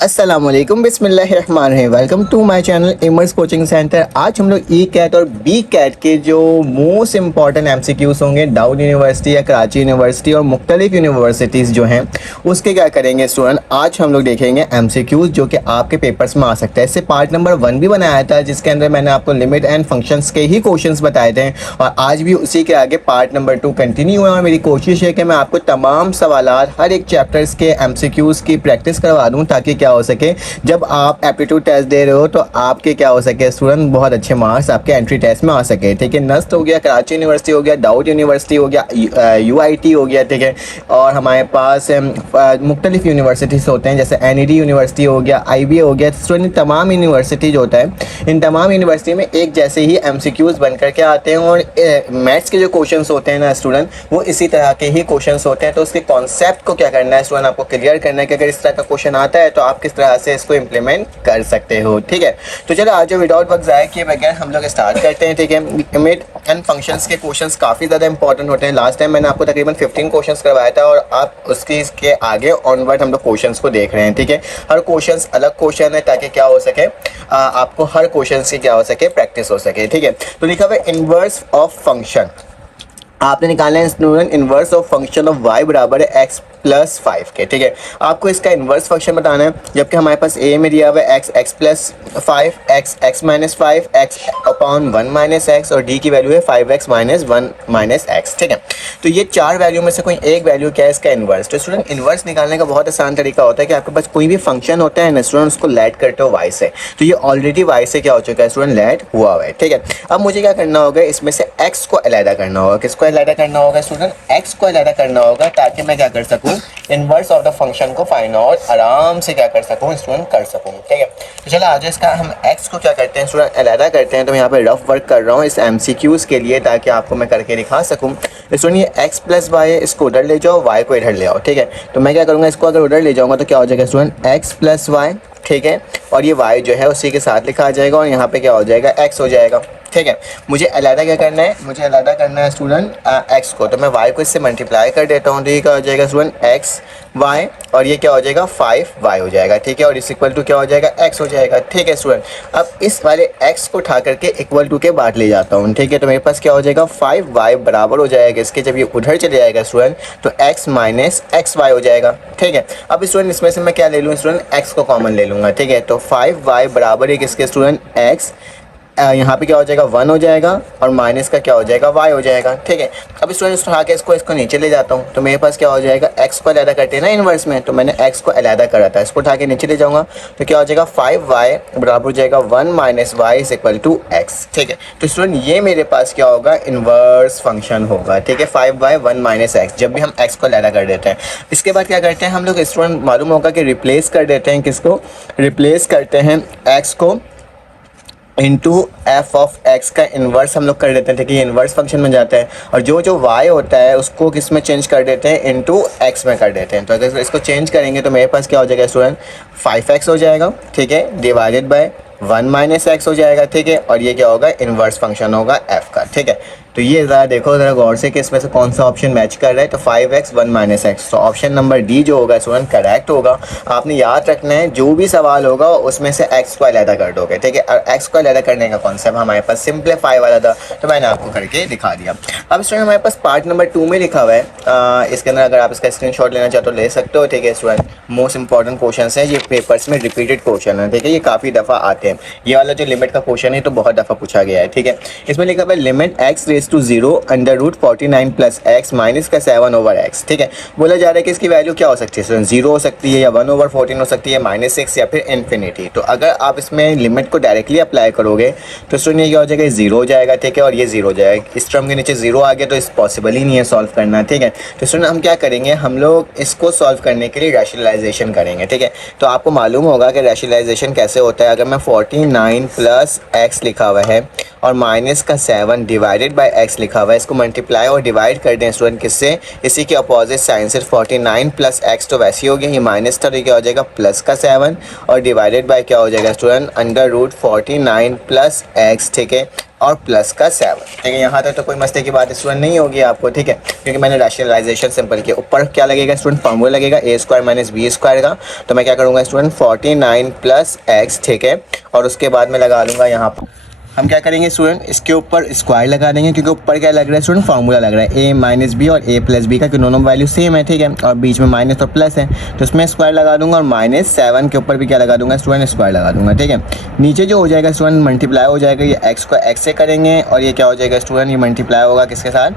अस्सलाम वालेकुम, बिस्मिल्लाहिर्रहमानिर्रहीम। वेलकम टू माय चैनल इमर्स कोचिंग सेंटर। आज हम लोग ई कैट और बी कैट के जो मोस्ट इंपॉर्टेंट एमसीक्यूज़ होंगे दाऊद यूनिवर्सिटी या कराची यूनिवर्सिटी और मुख्तलिफ यूनिवर्सिटीज़ जो हैं उसके क्या करेंगे स्टूडेंट। आज हम लोग देखेंगे एमसीक्यूज़ जो कि आपके पेपर्स में आ सकता है। इससे पार्ट नंबर 1 भी बनाया था जिसके अंदर मैंने आपको लिमिट एंड फंक्शंस के ही क्वेश्चंस बताए थे और आज भी उसी के आगे पार्ट नंबर 2 कंटिन्यू है और मेरी कोशिश है कि मैं आपको तमाम सवालात हर एक चैप्टर्स के एमसीक्यूज़ की प्रैक्टिस करवा दूँ ताकि क्या हो सके जब आप एप्टीट्यूड टेस्ट दे रहे हो तो आपके क्या हो सके स्टूडेंट बहुत अच्छे मार्क्स आपके एंट्री टेस्ट में आ सके। ठीक है, नस्ट हो गया, कराची यूनिवर्सिटी हो गया, दाऊद यूनिवर्सिटी हो गया, यूआईटी हो गया। ठीक है, और हमारे पास मुख्तलिफ यूनिवर्सिटीज़ होते हैं जैसे एनईडी यूनिवर्सिटी हो गया, आईबीए हो गया। स्टूडेंट तमाम यूनिवर्सिटी जो होता है इन तमाम यूनिवर्सिटी में एक जैसे ही एमसीक्यूज़ बन करके आते हैं और मैथ्स के जो क्वेश्चन होते हैं ना स्टूडेंट वो इसी तरह के ही क्वेश्चन होते हैं। तो उसके कॉन्सेप्ट को क्या करना है स्टूडेंट, आपको क्लियर करना है कि अगर इस तरह का क्वेश्चन आता है तो आप किस तरह से इसको इम्प्लीमेंट कर सकते हो। ठीक है, तो चलो आज विदाउट वक्त ज़ाया किए बगैर हम लोग स्टार्ट करते हैं। ठीक है, लिमिट एंड फंक्शंस के क्वेश्चंस काफ़ी ज़्यादा इंपॉर्टेंट होते हैं। लास्ट टाइम मैंने आपको तकरीबन 15 क्वेश्चंस करवाया था और आप उसके आगे ऑनवर्ड हम लोग क्वेश्चंस को देख रहे हैं। ठीक है, हर क्वेश्चंस अलग क्वेश्चन है ताकि क्या हो सके आपको हर क्वेश्चन की क्या हो सके प्रैक्टिस हो सके। ठीक है, तो लिखा हुआ है इनवर्स ऑफ फंक्शन आपने निकालना है student. Inverse of function of y बराबर है x प्लस 5 के। ठीक है, आपको इसका इन्वर्स फंक्शन बताना है जबकि हमारे पास a में दिया हुआ है x plus 5 x minus 5 x upon 1 minus x और d की वैल्यू है 5x माइनस 1 माइनस x। ठीक है, तो ये चार वैल्यू में से कोई एक वैल्यू क्या है इसका इन्वर्स। तो स्टूडेंट इन्वर्स निकालने का बहुत आसान तरीका होता है कि आपके पास कोई भी फंक्शन होता है ना स्टूडेंट उसको लेट करते हो y से, तो ये ऑलरेडी y से क्या हो चुका है स्टूडेंट लेट हुआ है। ठीक है, अब मुझे क्या करना होगा इसमें से x को अलहदा करना होगा। किसको अलहदा करना होगा स्टूडेंट, x को अलहदा करना होगा ताकि मैं क्या कर सकूँ इनवर्स ऑफ द फंक्शन को फाइंड आउट आराम से क्या कर सकूँ स्टूडेंट कर सकूँ। ठीक है, तो चलो आज इसका हम x को क्या करते हैं स्टूडेंट अलहदा करते हैं। तो मैं यहाँ पे रफ वर्क कर रहा हूँ इस एमसीक्यूज़ के लिए ताकि आपको मैं करके दिखा सकूँ। स्टूडेंट ये x प्लस वाई इसको उधर ले जाओ, y को इधर ले आओ। ठीक है, तो मैं क्या करूँगा इसको अगर उधर ले जाऊँगा तो क्या हो जाएगा स्टूडेंट x प्लस वाई। ठीक है, और ये y जो है उसी के साथ लिखा आ जाएगा और यहाँ पे क्या हो जाएगा x हो जाएगा। ठीक है, मुझे अलहदा क्या करना है, मुझे अलहदा करना है स्टूडेंट x को, तो मैं y को इससे मल्टीप्लाई कर देता हूँ तो ये क्या हो जाएगा स्टूडेंट x y और ये क्या हो जाएगा 5y हो जाएगा। ठीक है, और इस इक्वल टू क्या हो जाएगा x हो जाएगा। ठीक है स्टूडेंट, अब इस वाले x को उठा करके इक्वल टू के बाद ले जाता हूँ। ठीक है, तो मेरे पास क्या हो जाएगा 5y बराबर हो जाएगा इसके, जब ये उधर चले जाएगा स्टूडेंट तो x माइनस xy हो जाएगा। ठीक है, अब स्टूडेंट इसमें से मैं क्या ले लूँ स्टूडेंट x को कॉमन ले लूँगा। ठीक है, तो 5y बराबर है किसके स्टूडेंट x, यहाँ पे क्या हो जाएगा 1 हो जाएगा और माइनस का क्या हो जाएगा y हो जाएगा। ठीक है, अब स्टूडेंट उठा के इसको नीचे ले जाता हूँ तो मेरे पास क्या हो जाएगा x को अलहदा करते हैं ना इन्वर्स में, तो मैंने x को अलहदा करा था, इसको उठा के नीचे ले जाऊँगा तो क्या हो जाएगा 5y बराबर हो जाएगा 1 minus y is equal to x। ठीक है, तो स्टूडेंट ये मेरे पास क्या होगा इन्वर्स फंक्शन होगा। ठीक है, 5y 1 माइनस x जब भी हम x को अलहदा कर देते हैं। इसके बाद क्या करते हैं हम लोग स्टूडेंट मालूम होगा कि रिप्लेस कर देते हैं, किसको रिप्लेस करते हैं x को इंटू एफ ऑफ एक्स का इन्वर्स हम लोग कर देते हैं। ठीक है, ये इन्वर्स फंक्शन में जाता है और जो y होता है उसको किस में चेंज कर देते हैं इंटू एक्स में कर देते हैं। तो अगर इसको चेंज करेंगे तो मेरे पास क्या हो जाएगा स्टूडेंट 5x हो जाएगा। ठीक है, डिवाइडेड बाय 1 माइनस x हो जाएगा। ठीक है, और ये क्या होगा इन्वर्स फंक्शन होगा f का। ठीक है, तो ये ज़रा देखो ज़रा गौर से कि इसमें से कौन सा ऑप्शन मैच कर रहा है। तो 5x 1 माइनस x, तो ऑप्शन नंबर डी जो होगा स्टूडेंट करेक्ट होगा। आपने याद रखना है जो भी सवाल होगा उसमें से x को अलहदा कर दोगे। ठीक है, और x को अलहदा करने का कॉन्सेप्ट हमारे पास सिंपलीफाई वाला था तो मैंने आपको करके दिखा दिया। अब स्टूडेंट हमारे पास पार्ट नंबर 2 में लिखा हुआ है, इसके अंदर अगर आप इसका स्क्रीनशॉट लेना चाहते हो ले सकते हो। ठीक है स्टूडेंट, मोस्ट इंपॉर्टेंट क्वेश्चन है, ये पेपर्स में रिपीटेड क्वेश्चन है। ठीक है, ये काफ़ी दफ़ा आते हैं। ये वाला जो लिमिट का क्वेश्चन है तो बहुत दफ़ा पूछा गया है। ठीक है, इसमें लिखा हुआ है limit x raise to 0 under root 49 plus x minus का 7 ओवर x। ठीक है, बोला जा रहा है कि इसकी वैल्यू क्या हो सकती है, 0 हो सकती है या 1 ओवर 14 हो सकती है, -6 या फिर इन्फिनिटी। तो अगर आप इसमें लिमिट को डायरेक्टली अप्लाई करोगे तो स्टूडेंट ये क्या हो जाएगा 0 हो जाएगा। ठीक है, और ये 0 हो जाएगा, इस टर्म के नीचे 0 आ गया तो इस पॉसिबल ही नहीं है सॉल्व करना। ठीक है, तो स्टूडेंट हम क्या करेंगे, हम लोग इसको सॉल्व करने के लिए रैशनलाइजेशन करेंगे। ठीक है, तो आपको मालूम होगा कि रैशनलाइजेशन कैसे होता है। अगर मैं 49 प्लस x लिखा हुआ है और माइनस का 7 डिवाइडेड बाय एक्स लिखा हुआ है, इसको मल्टीप्लाई और डिवाइड कर दें स्टूडेंट किससे, इसी के अपोजिट साइन से 49 प्लस एक्स तो वैसे ही हो गया, ये माइनस था तो क्या हो जाएगा प्लस का 7 और डिवाइडेड बाय क्या हो जाएगा student under root 49 plus x, ठीक है, और प्लस का 7, ठीक है। यहाँ तक तो कोई मसले की बात स्टूडेंट नहीं होगी आपको, ठीक है, क्योंकि मैंने रैशनलाइजेशन सिंपल किया। ऊपर क्या लगेगा स्टूडेंट, फार्मूला लगेगा ए स्क्वायर माइनस बी स्क्वायर का, तो मैं क्या करूँगा स्टूडेंट 49 प्लस एक्स, ठीक है, और उसके बाद मैं लगा लूँगा यहाँ पर, हम क्या करेंगे स्टूडेंट इसके ऊपर स्क्वायर लगा देंगे, क्योंकि ऊपर क्या लग रहा है स्टूडेंट फार्मूला लग रहा है ए माइनस बी और ए प्लस बी का, कि दोनों वैल्यू सेम है, ठीक है, और बीच में माइनस और प्लस है, तो इसमें स्क्वायर लगा दूंगा और -7 के ऊपर भी क्या लगा दूंगा स्टूडेंट स्क्वायर लगा दूंगा, ठीक है। नीचे जो हो जाएगा स्टूडेंट मल्टीप्लाई हो जाएगा, ये एक्स को एक्स से करेंगे और ये क्या हो जाएगा स्टूडेंट, ये मल्टीप्लाई होगा किसके साथ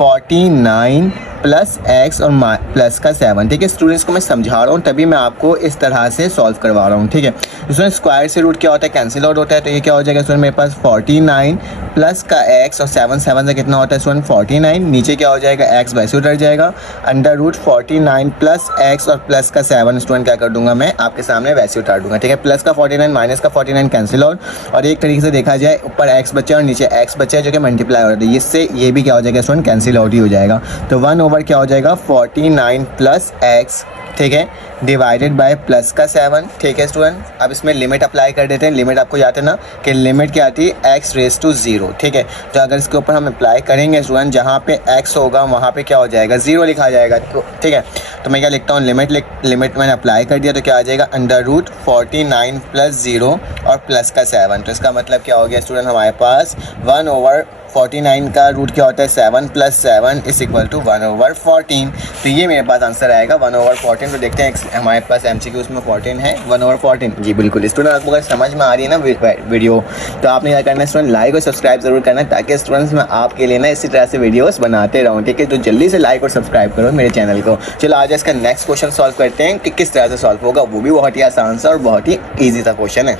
49 प्लस एक्स और प्लस का 7, ठीक है। स्टूडेंट्स को मैं समझा रहा हूँ तभी मैं आपको इस तरह से सॉल्व करवा रहा हूँ, ठीक है। स्टूडेंट स्क्वायर से रूट क्या होता है, कैंसिल आउट होता है, तो ये क्या हो जाएगा स्टूडेंट मेरे पास 49 प्लस का एक्स और 7 से कितना होता है स्टूडेंट 49, नीचे क्या हो जाएगा एक्स वैसे उतर जाएगा, अंडर रूट 49 प्लस एक्स और प्लस का 7 स्टूडेंट क्या कर दूंगा मैं आपके सामने वैसे उतार दूंगा, ठीक है। प्लस का 49 माइनस का 49 कैंसिल आउट, और एक तरीके से देखा जाए ऊपर एक्स बचा और नीचे एक्स बचा है जो कि मल्टीप्लाई हो रहा है, इससे ये भी क्या हो जाएगा स्टूडेंट कैंसिल आउट ही हो जाएगा, तो 1 ओवर क्या हो जाएगा 49 प्लस एक्स, ठीक है, डिवाइडेड बाय प्लस का 7, ठीक है स्टूडेंट। अब इसमें लिमिट अप्लाई कर देते हैं, लिमिट आपको याद है ना कि लिमिट क्या आती है एक्स रेस टू 0, ठीक है। तो अगर इसके ऊपर हम अप्लाई करेंगे स्टूडेंट, जहाँ पे एक्स होगा वहाँ पे क्या हो जाएगा 0 लिखा जाएगा, तो ठीक है। तो मैं क्या लिखता हूँ लिमिट मैंने अप्लाई कर दिया, तो क्या आ जाएगा अंडर रूट 49 प्लस 0 और प्लस का 7, तो इसका मतलब क्या हो गया स्टूडेंट हमारे पास 1 ओवर 49 का रूट क्या होता है 7 plus 7 is equal to 1 over 14, तो ये मेरे पास आंसर आएगा 1 ओवर 14। तो देखते हैं हमारे पास MCQ में 14 है 1 ओवर 14, जी बिल्कुल। स्टूडेंट आपको अगर समझ में आ रही है ना वीडियो, तो आपने क्या करना है स्टूडेंट लाइक और सब्सक्राइब जरूर करना है, ताकि स्टूडेंट्स मैं आपके लिए ना इसी तरह से वीडियोस बनाते रहूँ, ठीक है। तो जल्दी से लाइक और सब्सक्राइब करो मेरे चैनल को। चलो आज इसका नेक्स्ट क्वेश्चन सॉल्व करते हैं कि किस तरह से सॉल्व होगा, वो भी बहुत ही आसान सा और बहुत ही ईजी सा क्वेश्चन है।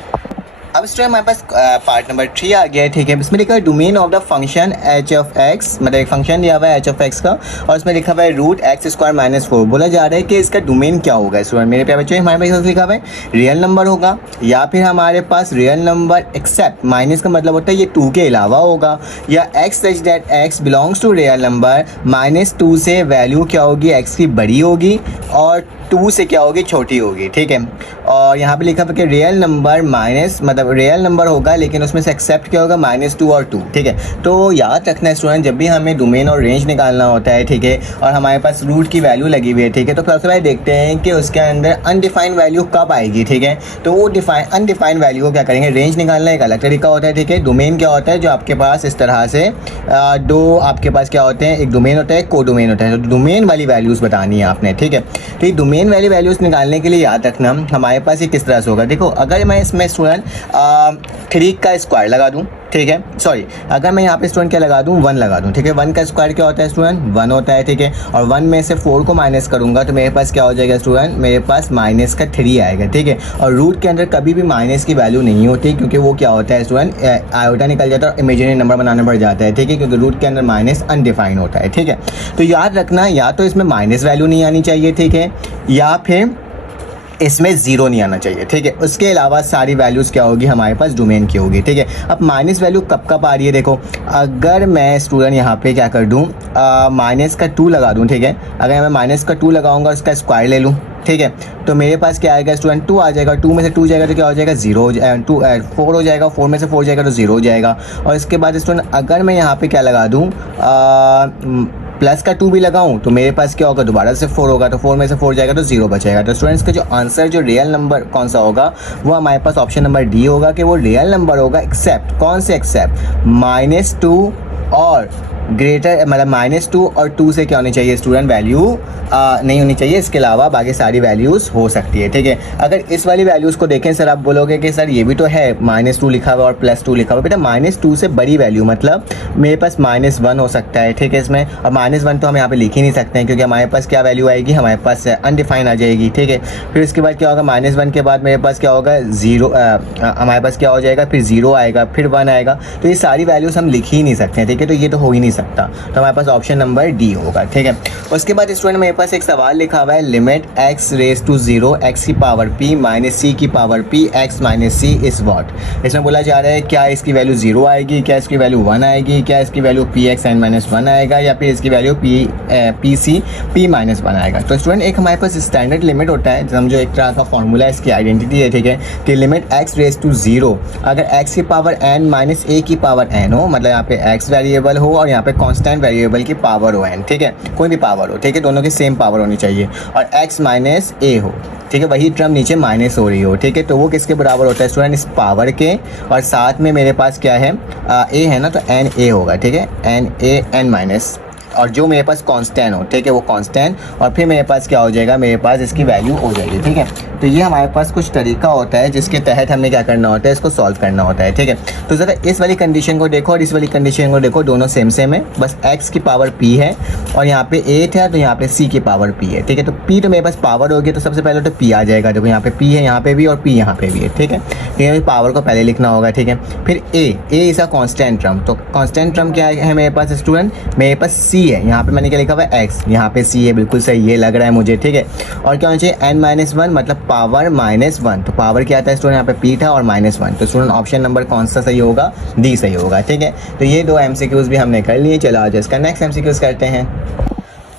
अब स्टूडेंट हमारे पास पार्ट नंबर 3 आ गया है, ठीक है। इसमें लिखा है domain of the function H of x, मतलब एक फंक्शन दिया हुआ है एच ऑफ एक्स का, और इसमें लिखा हुआ है रूट एक्स स्क्वायर माइनस 4। बोला जा रहा है कि इसका डोमेन क्या होगा स्टूडेंट। मेरे प्यारे बच्चों हमारे पास लिखा हुआ है रियल नंबर होगा, या फिर हमारे पास रियल नंबर एक्सेप्ट माइनस का मतलब होता है ये 2 के अलावा होगा, या x such that x belongs to real number -2 से वैल्यू क्या होगी एक्स की बड़ी होगी और 2 से क्या होगी छोटी होगी, ठीक है। और यहाँ पे लिखा हुआ कि रियल नंबर माइनस मतलब रियल नंबर होगा लेकिन उसमें से एक्सेप्ट क्या होगा -2 और 2, ठीक है। तो याद रखना है स्टूडेंट जब भी हमें डोमेन और रेंज निकालना होता है, ठीक है, और हमारे पास रूट की वैल्यू लगी हुई है, ठीक है, तो सबसे पहले देखते हैं कि उसके अंदर अनडिफाइंड वैल्यू कब आएगी, ठीक है। तो वो अनडिफाइंड वैल्यू को क्या करेंगे, रेंज निकालना एक अलग तरीका होता है, ठीक है। डोमेन क्या होता है जो आपके पास इस तरह से दो आपके पास क्या होते हैं, एक डोमेन होता है एक को डोमेन होता है, तो डोमेन वाली वैल्यूज़ बतानी है आपने, ठीक है। तो ये डोमेन वाली वैल्यूज़ निकालने के लिए याद रखना हमारे पास ये किस तरह से होगा। देखो अगर मैं इसमें स्टूडेंट 3 का स्क्वायर लगा दूं, ठीक है, सॉरी अगर मैं यहाँ पे स्टूडेंट क्या लगा दूं 1 लगा दूं, ठीक है। 1 का स्क्वायर क्या होता है स्टूडेंट 1 होता है, ठीक है, और 1 में से 4 को माइनस करूंगा तो मेरे पास क्या हो जाएगा स्टूडेंट, मेरे पास -3 आएगा, ठीक है। और रूट के अंदर कभी भी माइनस की वैल्यू नहीं होती, क्योंकि वो क्या होता है स्टूडेंट आयोटा निकल जाता है और इमेजिनरी नंबर बनाना पड़ जाता है, ठीक है, क्योंकि रूट के अंदर माइनस अनडिफाइंड होता है, ठीक है। तो याद रखना या तो इसमें माइनस वैल्यू नहीं आनी चाहिए, ठीक है, या फिर इसमें 0 नहीं आना चाहिए, ठीक है। उसके अलावा सारी वैल्यूज़ क्या होगी हमारे पास डोमेन की होगी, ठीक है। अब माइनस वैल्यू कब कब आ रही है, देखो अगर मैं स्टूडेंट यहाँ पे क्या कर दूँ माइनस का 2 लगा दूँ, ठीक है। अगर मैं माइनस का 2 लगाऊंगा उसका स्क्वायर ले लूँ, ठीक है, तो मेरे पास क्या आएगा स्टूडेंट 2 आ जाएगा, 2 में से 2 जाएगा तो क्या हो जाएगा 0 4 हो जाएगा, 4 में से 4 जाएगा तो 0 हो जाएगा। और इसके बाद स्टूडेंट अगर मैं यहाँ पे क्या लगा दूँ प्लस का 2 भी लगाऊं तो मेरे पास क्या होगा दोबारा से 4 होगा, तो 4 में से 4 जाएगा तो 0 बचेगा। तो स्टूडेंट्स का जो आंसर जो रियल नंबर कौन सा होगा वो हमारे पास ऑप्शन नंबर डी होगा कि वो रियल नंबर होगा एक्सेप्ट कौन से एक्सेप्ट -2 और ग्रेटर मतलब -2 और 2 से क्या होनी चाहिए स्टूडेंट वैल्यू नहीं होनी चाहिए, इसके अलावा बाकी सारी वैल्यूज़ हो सकती है, ठीक है। अगर इस वाली वैल्यूज़ को देखें सर आप बोलोगे कि सर ये भी तो है -2 लिखा हुआ और +2 लिखा हुआ, बेटा -2 से बड़ी वैल्यू मतलब मेरे पास -1 हो सकता है, ठीक है इसमें, और -1 तो हम यहाँ पे लिख ही नहीं सकते हैं क्योंकि हमारे पास क्या वैल्यू आएगी हमारे पास अनडिफाइंड आ जाएगी, ठीक है। फिर इसके बाद क्या होगा -1 के बाद मेरे पास क्या होगा 0 हमारे पास क्या हो जाएगा, फिर 0 आएगा, फिर 1 आएगा, तो ये सारी वैल्यूज़ हम लिख ही नहीं सकते हैं, ठीक है, तो ये तो हो ही नहीं सकता, तो हमारे पास ऑप्शन नंबर डी होगा। ठीक है, उसके बाद स्टूडेंट मेरे पास एक सवाल लिखा हुआ है, limit x raise to 0 x की पावर p माइनस c की power p x minus c is what. इसमें बोला जा रहा है क्या इसकी वैल्यू 0 आएगी, क्या इसकी वैल्यू 1 आएगी, क्या इसकी वैल्यू px n माइनस 1 आएगा, या फिर इसकी वैल्यू pc p माइनस 1 आएगा। तो स्टूडेंट एक हमारे पास स्टैंडर्ड लिमिट होता है, समझो एक तरह का फॉर्मूला है, इसकी आइडेंटिटी है। ठीक है, कि लिमिट x रेज टू 0 अगर x की पावर n माइनस a की पावर n हो, मतलब यहाँ पे x वेरिएबल हो और यहाँ पे कांस्टेंट वेरिएबल की पावर हो n, ठीक है, कोई भी पावर हो, ठीक है, दोनों की सेम पावर होनी चाहिए, और x माइनस a हो, ठीक है, वही टर्म नीचे माइनस हो रही हो। ठीक है, तो वो किसके बराबर होता है स्टूडेंट, इस पावर के, और साथ में मेरे पास क्या है a है ना, तो n a होगा। ठीक है, n a n माइनस, और जो मेरे पास कांस्टेंट हो, ठीक है, वो कांस्टेंट, और फिर मेरे पास क्या हो जाएगा, मेरे पास इसकी वैल्यू हो जाएगी। ठीक है, तो ये हमारे पास कुछ तरीका होता है जिसके तहत हमें क्या करना होता है, इसको सॉल्व करना होता है। ठीक है, तो ज़रा इस वाली कंडीशन को देखो और इस वाली कंडीशन को देखो, दोनों सेम सेम है, बस x की पावर p है और यहाँ पे 8 है, तो यहाँ पे c की पावर p है। ठीक है, तो p तो मेरे पास पावर होगी, तो सबसे पहले तो p आ जाएगा, देखो यहाँ पे p है, यहाँ पे भी, और p यहाँ पे भी है। ठीक है, तो पावर को पहले लिखना होगा। ठीक है, फिर a is a constant term, तो कॉन्स्टेंट टर्म क्या है मेरे पास स्टूडेंट, मेरे पास c है, यहाँ पे मैंने क्या लिखा हुआ है x, यहाँ पे c है, बिल्कुल सही ये लग रहा है मुझे। ठीक है, और क्या होना चाहिए, n माइनस 1 मतलब पावर माइनस 1, तो पावर क्या आता है स्टूडेंट, यहाँ पे p था और माइनस 1, तो स्टूडेंट ऑप्शन नंबर कौन सा सही होगा, डी सही होगा। ठीक है, तो ये दो MCQs भी हमने कर लिए। चलो आज इसका नेक्स्ट MCQs करते हैं।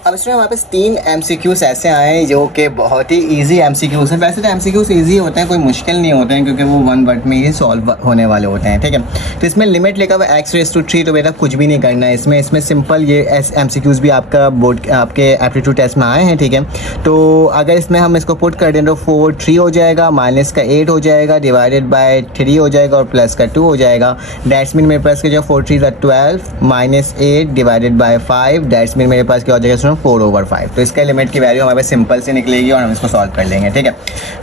अब इसमें हमारे पास 3 MCQs ऐसे आए हैं जो कि बहुत ही इजी MCQs हैं। वैसे तो MCQs इजी होते हैं, कोई मुश्किल नहीं होते हैं, क्योंकि वो 1 वर्ड में ही सॉल्व होने वाले होते हैं। ठीक है, तो इसमें लिमिट लिखा हुआ x रेज़ टू 3, तो बेटा कुछ भी नहीं करना है इसमें सिंपल ये MCQs भी आपका बोर्ड आपके एप्टीट्यूड टेस्ट में आए हैं। ठीक है, तो अगर इसमें हम इसको पुट कर दें तो 4 3 हो जाएगा, माइनस का 8 हो जाएगा, डिवाइडेड बाय 3 हो जाएगा, और प्लस का 2 हो जाएगा। डैट्स मीन मेरे पास के जो 4 3 12 minus 8 divided by 5, that's mean मेरे पास क्या हो जाएगा 4/5। तो इसका लिमिट की वैल्यू हमारे पास सिंपल से निकलेगी और हम इसको सॉल्व कर लेंगे। ठीक है,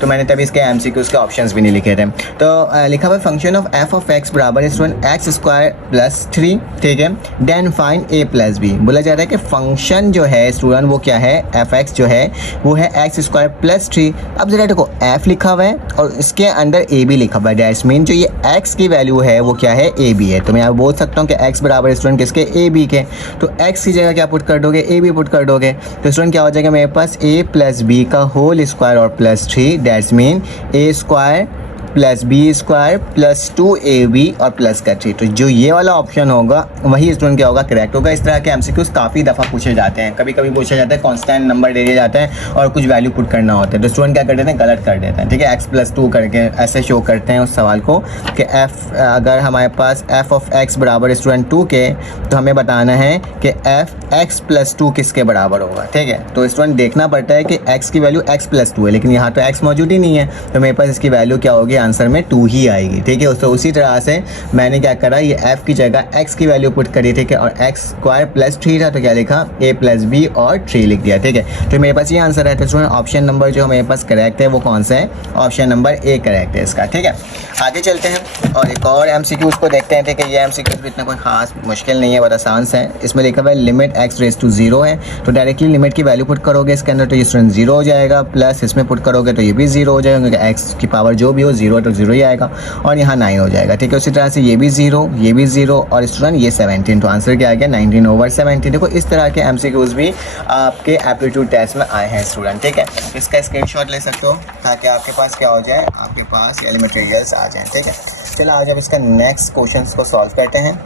तो मैंने तभी इसके MCQs के ऑप्शंस भी नहीं लिखे थे। तो लिखा हुआ function of f of x बराबर स्टूडेंट x स्क्वायर प्लस 3। ठीक है, then find a plus b। बोला जा रहा है कि फंक्शन जो है स्टूडेंट वो क्या है, f(x) जो है वो है x स्क्वायर प्लस 3। अब जरा देखो f लिखा हुआ है और इसके अंदर a b लिखा हुआ है, डैट्स मीन जो ये x की वैल्यू है वो क्या है, a b है। तो मैं यहाँ बोल सकता हूँ कि x बराबर स्टूडेंट किसके, a b के। तो x की जगह क्या पुट कर दोगे, a b पुट कर दोगे, तो स्टूडेंट क्या हो जाएगा मेरे पास a प्लस बी का होल स्क्वायर और plus 3, that's mean a square plus B square plus 2ab और प्लस का 3। तो जो ये वाला ऑप्शन होगा वही स्टूडेंट क्या होगा, करेक्ट होगा। इस तरह के MCQs काफ़ी दफ़ा पूछे जाते हैं, कभी कभी पूछा जाता है कांस्टेंट नंबर दे दिया जाता है और कुछ वैल्यू पुट करना होता है, तो स्टूडेंट क्या कर देते हैं, गलत कर देते हैं। ठीक है, x प्लस 2 करके ऐसे शो करते हैं उस सवाल को कि f अगर हमारे पास f ऑफ x बराबर स्टूडेंट 2 के, तो हमें बताना है कि f x प्लस 2 किसके बराबर होगा। ठीक है, तो स्टूडेंट देखना पड़ता है कि x की वैल्यू x प्लस 2 है, लेकिन यहाँ तो x मौजूद ही नहीं है, तो मेरे पास इसकी वैल्यू क्या होगी, आंसर में 2 ही आएगी। ठीक है, तो उसी तरह से मैंने क्या करा, ये f की जगह x की वैल्यू पुट करी। ठीक है, और x स्क्वायर प्लस 3 था तो क्या लिखा, a प्लस बी और 3 लिख दिया। ठीक है, तो मेरे पास ये आंसर है। तो स्टूडेंट ऑप्शन नंबर जो मेरे पास करेक्ट है वो कौन सा है, ऑप्शन नंबर ए करेक्ट है इसका। ठीक है, आगे चलते हैं और एक और MCQ को देखते हैं। ठीक है, ये MCQ भी इतना कोई खास मुश्किल नहीं है, बहुत आसान है। इसमें लिखा हुआ है लिमिट x रेज़ टू 0 है, तो डायरेक्टली लिमिट की वैल्यू पुट करोगे इसके अंदर, तो ये स्टूडेंट 0 हो जाएगा, प्लस इसमें पुट करोगे तो ये भी 0 हो जाएगा, क्योंकि x की पावर जो भी हो 0 तो 0 ही आएगा, और यहाँ 9 हो जाएगा। ठीक है, उसी तरह से ये भी 0, ये भी 0, और स्टूडेंट ये 17, तो आंसर क्या आ गया 19/17। देखो इस तरह के MCQs भी आपके एप्टीट्यूड टेस्ट में आए हैं स्टूडेंट। ठीक है, इसका स्क्रीनशॉट ले सकते हो ताकि आपके पास क्या हो जाए, आपके पास ये मटेरियल्स आ जाएँ। ठीक है, चलो आज अब इसका नेक्स्ट क्वेश्चन को सॉल्व करते हैं।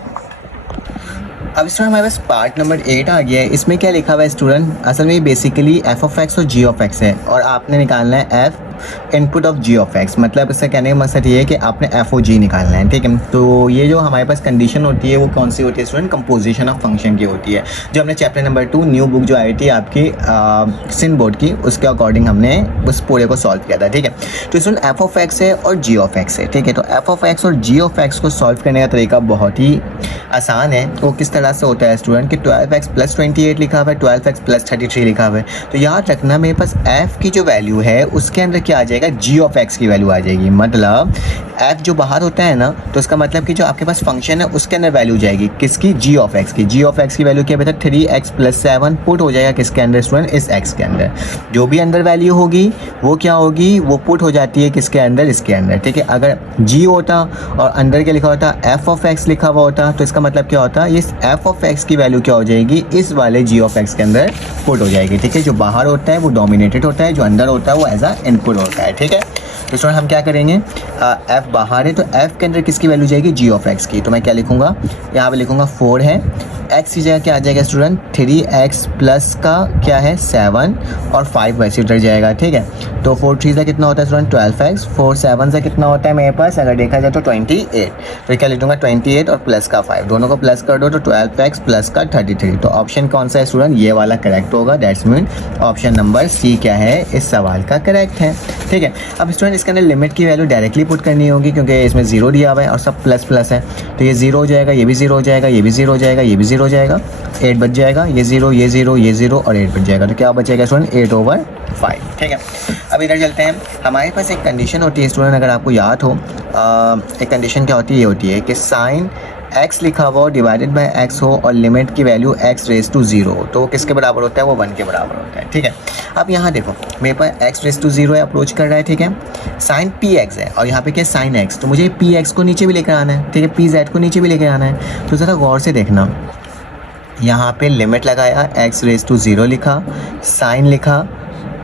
अब स्टूडेंट हमारे पास पार्ट नंबर 8 आ गया है। इसमें क्या लिखा हुआ है स्टूडेंट, असल में बेसिकली f ऑफ x और g ऑफ x है, और आपने निकालना है f input of g of x, मतलब इससे कहने का मकसद ये है कि आपने f और g निकालना है। ठीक है, तो ये जो हमारे पास कंडीशन होती है वो कौन सी होती है स्टूडेंट, कंपोजिशन ऑफ फंक्शन की होती है, जो हमने चैप्टर नंबर 2 न्यू बुक जो आई थी आपकी सिन बोर्ड की, उसके अकॉर्डिंग हमने उस पूरे को सॉल्व किया था। ठीक है, तो स्टूडेंट f ऑफ x है और g ऑफ x है। ठीक है, तो f ऑफ x और g ऑफ x को सॉल्व करने का तरीका बहुत ही आसान है। वो किस तरह से होता है स्टूडेंट कि 12x प्लस 28 लिखा हुआ है, 12x प्लस 33 लिखा हुआ है, तो याद रखना मेरे पास f की जो वैल्यू है उसके अंदर क्या आ जाएगा, जी ऑफ एक्स की वैल्यू आ जाएगी। मतलब एफ जो बाहर होता है ना, तो उसका मतलब कि जो आपके पास फंक्शन है उसके अंदर वैल्यू जाएगी किसकी, जी ऑफ एक्स की। जी ऑफ एक्स की वैल्यू क्या बेटा, 3x + 7 पुट हो जाएगा किसके अंदर स्टूडेंट, इस x के अंदर। जो भी अंदर वैल्यू होगी वो क्या होगी, वो पुट हो जाती है किसके अंदर, इसके अंदर, ठीक है। अगर g होता और अंदर क्या लिखा होता, f ऑफ x लिखा हुआ होता, तो इसका मतलब क्या होता, ये f ऑफ x की वैल्यू क्या हो जाएगी, इस वाले g ऑफ x के अंदर पुट हो जाएगी, ठीक है। जो बाहर होता है वो डोमिनेटेड होता है, जो अंदर होता है वो एज अ इनपुट होता है, ठीक है। तो स्टूडेंट हम क्या करेंगे, f बाहर है तो f के अंदर किसकी वैल्यू जाएगी, g ऑफ x की। तो मैं क्या लिखूंगा, यहाँ पे लिखूंगा 4 है, x की जगह क्या आ जाएगा स्टूडेंट, 3x प्लस का क्या है 7 और 5 वैसे उधर जाएगा, ठीक है। तो 4 3 से कितना होता है स्टूडेंट 12x, 4 7 से कितना होता है मेरे पास, अगर देखा जाए तो 28। तो क्या लिखूंगा 28 और प्लस का 5, दोनों को प्लस कर दो तो 12x प्लस का 33। तो ऑप्शन कौन सा है स्टूडेंट, ये वाला करेक्ट होगा। That's mean option number C क्या है इस सवाल का करेक्ट है, ठीक है। अब स्टूडेंट इसके अंदर लिमिट की वैल्यू डायरेक्टली पुट करनी होगी क्योंकि इसमें 0 दिया हुआ है और सब प्लस प्लस है, तो ये 0 हो जाएगा, ये भी 0 हो जाएगा, ये भी 0 हो जाएगा, ये भी 0 हो जाएगा, 8 बच जाएगा, ये 0 ये 0 ये 0 और 8 बच जाएगा। तो क्या बचेगा स्टूडेंट 8/5, ठीक है। अब इधर चलते हैं, हमारे पास एक कंडीशन होती है स्टूडेंट, अगर आपको याद हो एक कंडीशन क्या होती है, ये होती है कि साइन x लिखा हुआ डिवाइडेड बाय x हो और लिमिट की वैल्यू x रेज टू 0 हो, तो वो किसके बराबर होता है, वो 1 के बराबर होता है, ठीक है। अब यहाँ देखो मेरे पास x रेज टू 0 है, अप्रोच कर रहा है, ठीक है। साइन px है और यहाँ पे क्या है साइन x, तो मुझे px को नीचे भी लेकर आना है, ठीक है, pz को नीचे भी लेकर आना है। तो ज़रा गौर से देखना, यहाँ पे लिमिट लगाया, x रेज टू 0 लिखा, साइन लिखा,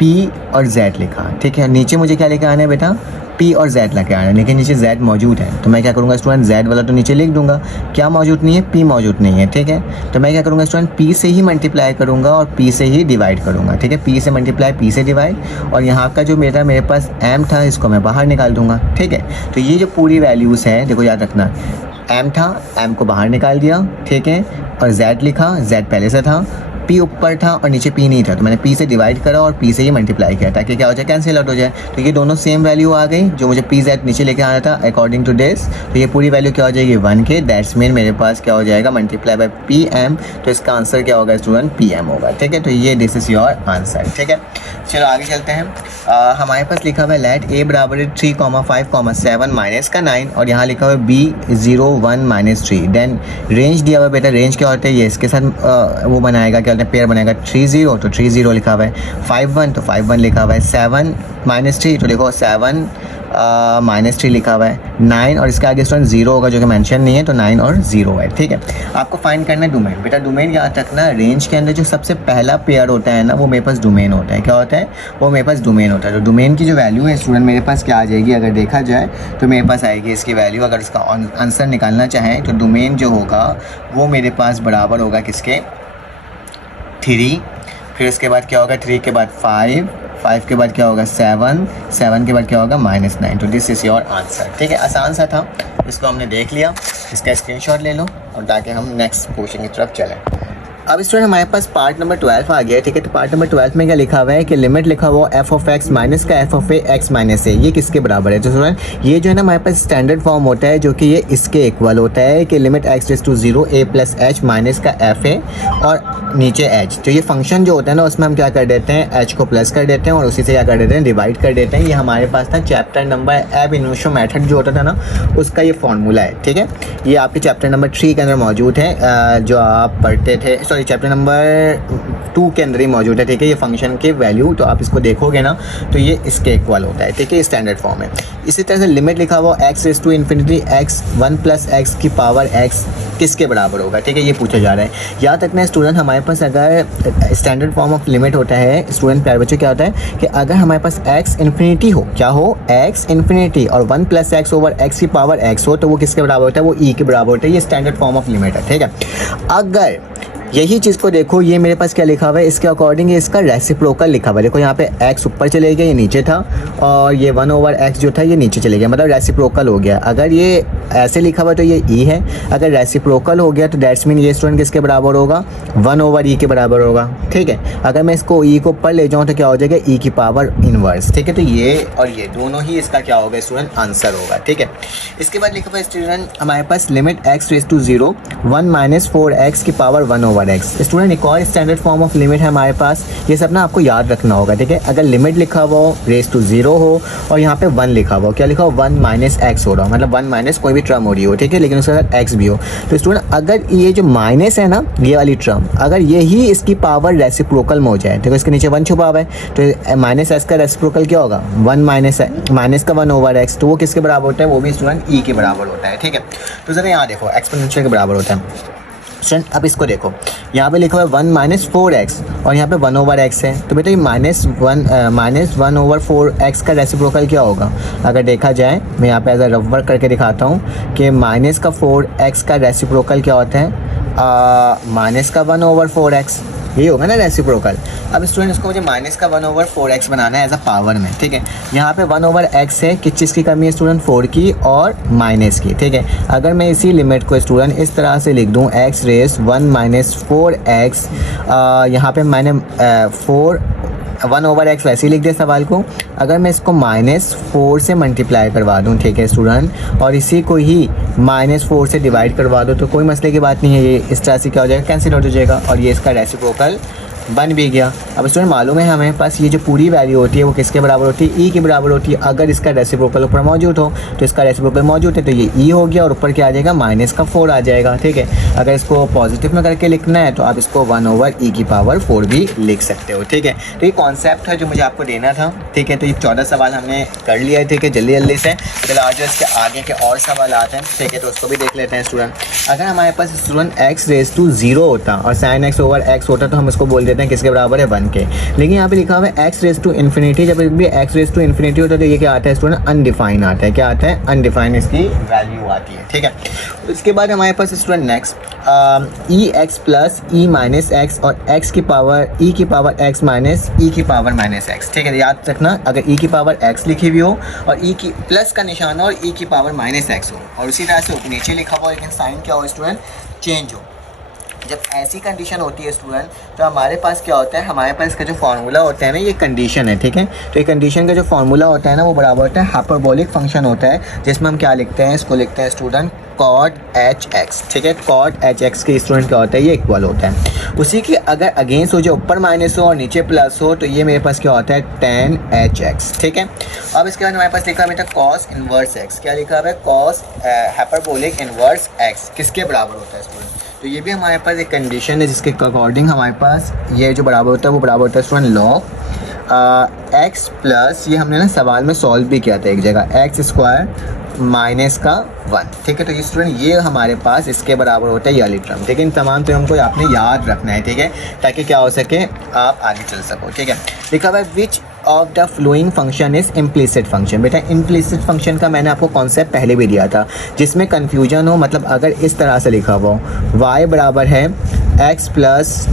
p और z लिखा, ठीक है। नीचे मुझे क्या लेकर आना है बेटा, p और z लेके आना है, लेकिन नीचे z मौजूद है, तो मैं क्या करूँगा स्टूडेंट, z वाला तो नीचे लिख दूंगा, क्या मौजूद नहीं है, p मौजूद नहीं है, ठीक है। तो मैं क्या करूँगा स्टूडेंट, p से ही मल्टीप्लाई करूँगा और p से ही डिवाइड करूँगा, ठीक है। p से मल्टीप्लाई, p से डिवाइड, और यहाँ का जो मेरे पास m था इसको मैं बाहर निकाल दूंगा, ठीक है। तो ये जो पूरी वैल्यूज़ हैं, देखो याद रखना, m था, m को बाहर निकाल दिया, ठीक है, और z लिखा, z पहले से था, p ऊपर था और नीचे p नहीं था, तो मैंने p से डिवाइड करा और p से ही मल्टीप्लाई किया ताकि क्या हो जाए, कैंसिल आउट हो जाए। तो ये दोनों सेम वैल्यू आ गई, जो मुझे pz नीचे लेके आना था अकॉर्डिंग टू दिस, तो ये पूरी वैल्यू क्या हो जाएगी 1 के। दैट्स मीन मेरे पास क्या हो जाएगा, मल्टीप्लाई बाय pm, तो इसका आंसर क्या होगा स्टूडेंट, pm होगा, ठीक है। तो ये दिस इज योर आंसर, ठीक है। चलो आगे चलते हैं, हमारे पास लिखा हुआ है लेट a बराबर 3, 5, 7 माइनस का 9 और यहाँ लिखा हुआ है b 0, 1, -3। देन रेंज दिया हुआ है बेटा, रेंज क्या होता है, ये इसके साथ वो बनाएगा, क्या होता है पेयर बनाएगा, 3 0 तो 3 0 लिखा हुआ है, 5 1 तो 5 1 लिखा हुआ है, 7 -3 तो देखो 7 -3 लिखा हुआ है, 9 और इसके आगे स्टूडेंट 0 होगा जो कि मेंशन नहीं है, तो 9 और 0 है, ठीक है। आपको फाइंड करना है डोमेन, बेटा डोमेन याद रखना, रेंज के अंदर जो सबसे पहला पेयर होता है ना, वो मेरे पास डोमेन होता है, क्या होता है, वो मेरे पास डोमेन होता है। तो डोमेन की जो वैल्यू है स्टूडेंट मेरे पास क्या आ जाएगी, अगर देखा जाए तो मेरे पास आएगी इसकी वैल्यू, अगर उसका आंसर निकालना चाहें तो डोमेन जो होगा वो मेरे पास बराबर होगा किसके, 3, फिर उसके बाद क्या होगा 3 के बाद 5, 5 के बाद क्या होगा 7, 7 के बाद क्या होगा -9। तो दिस इज़ योर आंसर, ठीक है। आसान सा था, इसको हमने देख लिया, इसका स्क्रीनशॉट ले लो और ताकि हम नेक्स्ट क्वेश्चन की तरफ चलें। अब स्टूडेंट हमारे पास पार्ट नंबर 12 आ गया है, ठीक है। तो पार्ट नंबर 12 में क्या लिखा हुआ है कि लिमिट लिखा हुआ f ऑफ x माइनस का f of x minus a, ये किसके बराबर है। तो स्टूडेंट ये जो है ना हमारे पास स्टैंडर्ड फॉर्म होता है जो कि ये इसके इक्वल होता है कि limit x rays to 0 a plus h minus का f है और नीचे h। तो ये फंक्शन जो होता है ना उसमें हम क्या कर देते हैं, h को प्लस कर देते हैं और उसी से क्या कर देते हैं, डिवाइड कर देते हैं। ये हमारे पास था चैप्टर नंबर एब इनिशियो मेथड जो होता था ना, उसका ये फॉर्मूला है, ठीक है। ये आपके चैप्टर नंबर 3 के अंदर मौजूद है, जो आप पढ़ते थे, सॉरी चैप्टर नंबर 2 के अंदर ही मौजूद है, ठीक है। ये फंक्शन की वैल्यू तो आप इसको देखोगे ना तो ये इसके इक्वल होता है, ठीक है, स्टैंडर्ड फॉर्म है। इसी तरह से लिमिट लिखा हुआ x rays to infinity x 1 plus x की पावर x किसके बराबर होगा, ठीक है, ये पूछा जा रहा है। याद रखना है स्टूडेंट, हमारे पास अगर स्टैंडर्ड फॉर्म ऑफ लिमिट होता है स्टूडेंट प्यारे बच्चों, क्या होता है कि अगर हमारे पास x इन्फिनिटी हो, क्या हो, x इन्फिनिटी और 1 प्लस x ओवर x की पावर x हो, तो वो किसके बराबर होता है, वो e के बराबर होता है। ये स्टैंडर्ड फॉर्म ऑफ लिमिट है, ठीक है। अगर यही चीज़ को देखो, ये मेरे पास क्या लिखा हुआ है, इसके अकॉर्डिंग इसका रेसिप्रोकल लिखा हुआ है। देखो यहाँ पे x ऊपर चले गया, ये नीचे था, और ये 1 ओवर x जो था ये नीचे चले गया, मतलब रेसिप्रोकल हो गया। अगर ये ऐसे लिखा हुआ तो ये e है, अगर रेसिप्रोकल हो गया तो दैट्स मीन ये स्टूडेंट किसके बराबर होगा, 1 ओवर e के बराबर होगा, ठीक है। अगर मैं इसको e को ऊपर ले जाऊँ तो क्या हो जाएगा, e की पावर इनवर्स, ठीक है। तो ये और ये दोनों ही इसका क्या होगा स्टूडेंट, आंसर होगा, ठीक है। इसके बाद लिखा हुआ स्टूडेंट हमारे पास limit x rays to 0 1 - 4x की power 1 over over x. Student एक और स्टैंडर्ड फॉर्म ऑफ लिमिट है हमारे पास, ये सब ना आपको याद रखना होगा, ठीक है। अगर लिमिट लिखा हुआ हो रेस टू 0 हो और यहाँ पे 1 लिखा हुआ हो, क्या लिखा हो 1 माइनस एक्स हो रहा हो, मतलब 1 माइनस कोई भी टर्म हो रही हो, ठीक है, लेकिन उसके साथ एक्स भी हो। तो स्टूडेंट अगर ये जो माइनस है ना, ये वाली टर्म अगर यही इसकी पावर रेसिप्रोकल में हो जाए, देखो इसके नीचे 1 छुपा हुआ है, तो माइनस एक्स का रेसिप्रोकल क्या होगा 1 माइनस का 1 ओवर एक्स, तो वो किसके बराबर होता है, वो भी स्टूडेंट ई के बराबर होता है, ठीक है। तो जरा यहाँ देखो एक्सपोनेंशियल के बराबर होता है। स्टूडेंट अब इसको देखो, यहाँ पे लिखा हुआ है 1 माइनस 4x और यहाँ पे 1 ओवर एक्स है, तो बेटा ये माइनस वन ओवर 4x का रेसिप्रोकल क्या होगा। अगर देखा जाए मैं यहाँ पे एज अ रफ वर्क करके दिखाता हूँ कि माइनस का 4x का रेसिप्रोकल क्या होता है, माइनस का 1 ओवर 4x, ये होगा ना रेसिप्रोकल। अब स्टूडेंट इसको मुझे माइनस का 1 ओवर 4x बनाना है एज अ पावर में, ठीक है। यहाँ पे 1 ओवर x है, किस चीज़ की कमी है स्टूडेंट, 4 की और माइनस की, ठीक है। अगर मैं इसी लिमिट को स्टूडेंट इस तरह से लिख दूँ x रेस 1 माइनस 4x, यहाँ पे मैंने 1 ओवर एक्स वैसे ही लिख दिया सवाल को। अगर मैं इसको -4 से मल्टीप्लाई करवा दूँ, ठीक है स्टूडेंट, और इसी को ही -4 से डिवाइड करवा दो, तो कोई मसले की बात नहीं है, ये इस तरह से क्या हो जाएगा, कैंसिल आउट हो जाएगा और ये इसका रेसिप्रोकल बन भी गया। अब स्टूडेंट मालूम है हमें पास ये जो पूरी वैल्यू होती है वो किसके बराबर होती है, ई के बराबर होती है। अगर इसका रेसिप्रोकल ऊपर मौजूद हो तो इसका रेसिप्रोकल मौजूद है तो ये ई हो गया और ऊपर क्या आ जाएगा माइनस का 4 आ जाएगा, ठीक है। अगर इसको पॉजिटिव में करके लिखना है तो आप इसको 1 ओवर ई की पावर 4 भी लिख सकते हो, ठीक है। तो ये कॉन्सेप्ट है जो मुझे आपको देना था, ठीक है। तो ये 14 सवाल हमने कर लिया है, ठीक है, जल्दी जल्दी से। चलो आज इसके आगे के और सवाल आते हैं, ठीक है, तो उसको भी देख लेते हैं स्टूडेंट। अगर हमारे पास स्टूडेंट एक्स रेस टू 0 होता और साइन एक्स ओवर एक्स होता तो हम इसको बोल देते हैं किसके बराबर है, 1 के। लेकिन यहाँ पे लिखा हुआ है एक्स रेस टू इन्फिनिटी, जब भी एक्स रेस टू इन्फिनिटी होता है तो ये क्या आता है स्टूडेंट, अनडिफाइन आता है। क्या आता है, अनडिफाइन इसकी वैल्यू आती है, ठीक है। उसके बाद हमारे पास स्टूडेंट नेक्स्ट ई x plus E minus x और एक्स की पावर ई की पावर एक्स माइनस ई की पावर माइनस एक्स, ठीक है। याद रखना अगर ई की पावर एक्स लिखी हुई हो और ई की प्लस का निशान हो और ई की पावर माइनस एक्स हो और उसी तरह से नीचे लिखा हुआ लेकिन साइन क्या हो स्टूडेंट, चेंज हो। जब ऐसी कंडीशन होती है स्टूडेंट तो हमारे पास क्या होता है, हमारे पास इसका जो फार्मूला होता है ना, ये कंडीशन है, ठीक है। तो ये कंडीशन का जो फार्मूला होता है ना वो बराबर होता है हाइपरबोलिक फंक्शन होता है, जिसमें हम क्या लिखते हैं, इसको लिखते हैं स्टूडेंट कॉट एच एक्स, ठीक है। कॉट एच एक्स के स्टूडेंट क्या होता है, ये इक्वल होता है। उसी के अगर अगेंस्ट हो, जो ऊपर माइनस हो और नीचे प्लस हो, तो ये मेरे पास क्या होता है tan एच एक्स, ठीक है। अब इसके बाद हमारे पास लिखा हुआ है कॉस इनवर्स एक्स, क्या लिखा हुआ है, कॉस हाइपरबोलिक इनवर्स एक्स किसके बराबर होता है स्टूडेंट। तो ये भी हमारे पास एक कंडीशन है जिसके अकॉर्डिंग हमारे पास ये जो बराबर होता है वो बराबर होता है स्टूडेंट लॉग एक्स प्लस, ये हमने ना सवाल में सॉल्व भी किया था एक जगह, एक्स स्क्वायर माइनस का 1, ठीक है। तो ये स्टूडेंट ये हमारे पास इसके बराबर होता है ये वाली टर्म, ठीक है। इन तमाम तो हमको आपने याद रखना है, ठीक है, ताकि क्या हो सके आप आगे चल सको, ठीक है। लिखा हुआ है विच of the flowing function is implicit function. बेटा इम्प्लिसिट फंक्शन का मैंने आपको कॉन्सेप्ट पहले भी दिया था, जिसमें कन्फ्यूजन हो, मतलब अगर इस तरह से लिखा हुआ हो y बराबर है x प्लस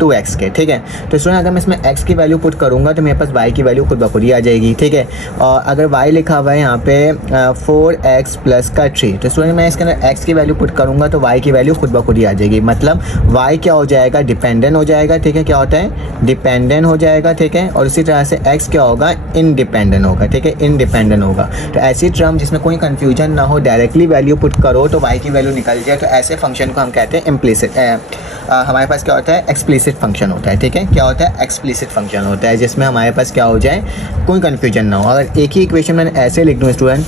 2x के, ठीक है। तो स्टूडेंट अगर मैं इसमें x की वैल्यू पुट करूँगा तो मेरे पास y की वैल्यू खुद ब खुद ही आ जाएगी, ठीक है। और अगर y लिखा हुआ है यहाँ पे 4x प्लस का 3, तो स्टूडेंट मैं इसके अंदर x की वैल्यू पुट करूँगा तो y की वैल्यू खुद ब खुद ही आ जाएगी, मतलब y क्या हो जाएगा, डिपेंडेंट हो जाएगा, ठीक है। क्या होता है, डिपेंडेंट हो जाएगा, ठीक है। और उसी तरह से x क्या होगा, इंडिपेंडेंट होगा, ठीक है, इंडिपेंडेंट होगा। तो ऐसी टर्म जिसमें कोई कन्फ्यूजन ना हो, डायरेक्टली वैल्यू पुट करो तो y की वैल्यू निकल जाए, तो ऐसे फंक्शन को हम कहते हैं इम्प्लिसिट। हमारे पास क्या होता है, एक्सप्लिसिट फंक्शन होता है, ठीक है। क्या होता है, एक्सप्लिसिट फंक्शन होता है, जिसमें हमारे पास क्या हो जाए, कोई कन्फ्यूजन ना हो। अगर एक ही इक्वेशन मैंने ऐसे लिख दूँ स्टूडेंट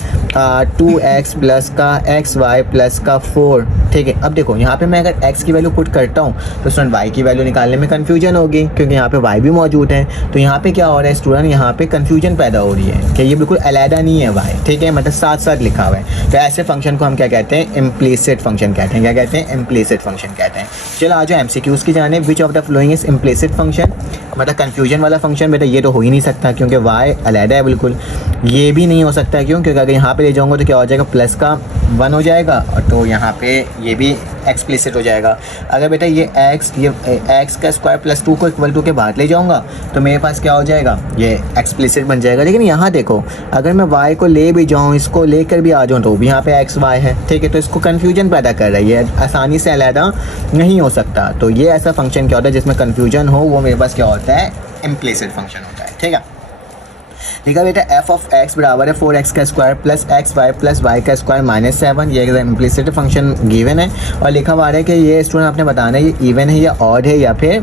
2x प्लस का xy प्लस का 4, ठीक है। अब देखो यहाँ पे मैं अगर x की वैल्यू पुट करता हूँ तो स्टूडेंट y की वैल्यू निकालने में कन्फ्यूजन होगी, क्योंकि यहाँ पे y भी मौजूद है। तो यहाँ पे क्या हो रहा है स्टूडेंट, यहाँ पे कन्फ्यूजन पैदा हो रही है कि ये बिल्कुल अलहदा नहीं है y, ठीक है, मतलब साथ साथ लिखा हुआ है। तो ऐसे फंक्शन को हम क्या कहते हैं, इम्प्लिसिट फंक्शन कहते हैं। क्या कहते हैं, इम्प्लिसिट फंक्शन कहते हैं। चलो आ जाओ MCQs की जाने। विच of the following is implicit function, मतलब कन्फ्यूजन वाला फंक्शन। बेटा ये तो हो ही नहीं सकता क्योंकि y अलहदा है बिल्कुल, ये भी नहीं हो सकता क्यों, क्योंकि अगर यहाँ पे ले जाऊँगा तो क्या हो जाएगा, प्लस का 1 हो जाएगा और तो यहाँ पे ये भी एक्सप्लिसिट हो जाएगा। अगर बेटा ये x का स्क्वायर प्लस 2 को इक्वल टू के बाहर ले जाऊँगा तो मेरे पास क्या हो जाएगा, ये एक्सप्लिसिट बन जाएगा। लेकिन यहाँ देखो अगर मैं y को ले भी जाऊँ, इसको लेकर भी आ जाऊँ तो भी यहाँ पे x y है, ठीक है। तो इसको कन्फ्यूजन पैदा कर रही है, आसानी से अलहदा नहीं हो सकता। तो ये ऐसा फंक्शन क्या होता है जिसमें कन्फ्यूजन हो, वो मेरे पास क्या होता है, इम्प्लिसिट फंक्शन होता है, ठीक है। लिखा बेटा एफ ऑफ एक्स बराबर है 4x का square plus x y plus y का स्क्वायर माइनस 7, ये इम्प्लिसिट फंक्शन गिवन है और लिखा हुआ है कि ये स्टूडेंट आपने बताना है ये इवन है या ऑड है या फिर